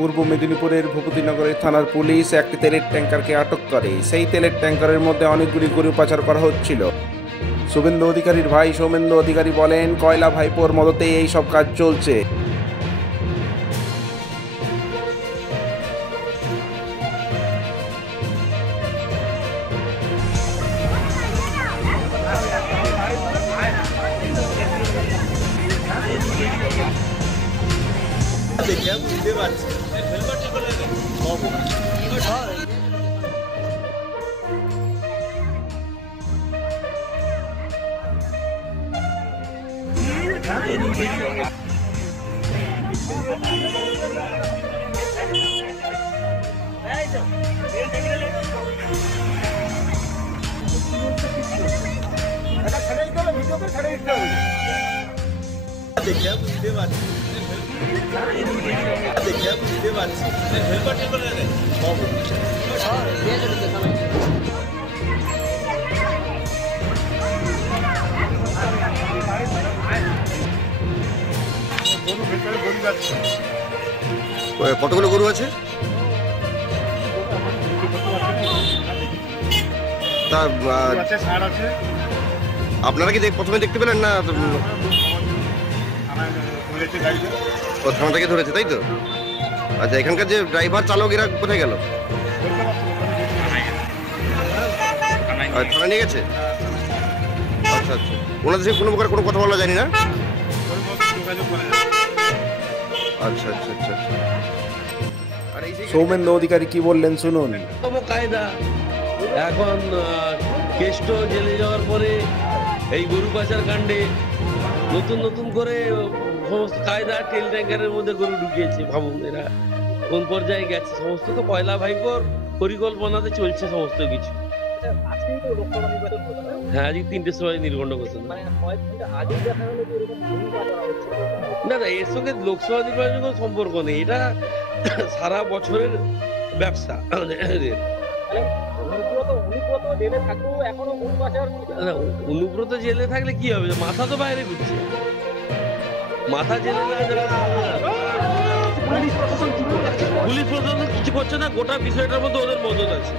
পূর্ব মেদিনীপুরের ভূপতিনগরের থানার পুলিশ একটি তেলের ট্যাঙ্কারকে আটক করে। সেই তেলের ট্যাঙ্কারের মধ্যে অনেকগুলি গরু পাচার করা হচ্ছিল। শুভেন্দু অধিকারীর ভাই সৌমেন্দু অধিকারী বলেন, কয়লা ভাইপোর মদতেই এই সব কাজ চলছে। বুঝতে পারছি দেখে বুঝতে পারছি কতগুলো গরু আছে? তা আপনারা কি প্রথমে দেখতে পেলেন না? থানা থেকে ধরেছে, তাই তো? আচ্ছা, এখানকার যে ড্রাইভার চালক এরা কোথায় গেল? থানা নিয়ে গেছে? আচ্ছা আচ্ছা, ওনাদের সাথে কোনো প্রকার কোনো কথা বলা যায়নি না? আচ্ছা আচ্ছা আচ্ছা আচ্ছা। সৌমেন্দু অধিকারী কি বললেন শুনুন। কায়দা এখন কেষ্ট জেলে যাওয়ার পরে এই গরু পাচার কাণ্ডে নতুন নতুন করে সমস্ত কায়দা তেল ট্যাঙ্কারের মধ্যে গরু ঢুকিয়েছে। ভাবুন এরা কোন পর্যায়ে গেছে। সমস্ত তো পয়লা ভাইপোর পরিকল্পনাতে চলছে সমস্ত কিছু। হ্যাঁ, আজকে 3টের সময় নির্গণ্ড ঘোষণা। না না, এর সঙ্গে লোকসভা নির্বাচনের কোনো সম্পর্ক নেই। এটা সারা বছরের ব্যবসা। অনুব্রত জেলে থাকলে কি হবে? মাথা তো বাইরে ঘুরছে, মাথা জেলে না। পুলিশ প্রশাসন কিছু করছে না, গোটা বিষয়টার মধ্যে ওদের মদত আছে।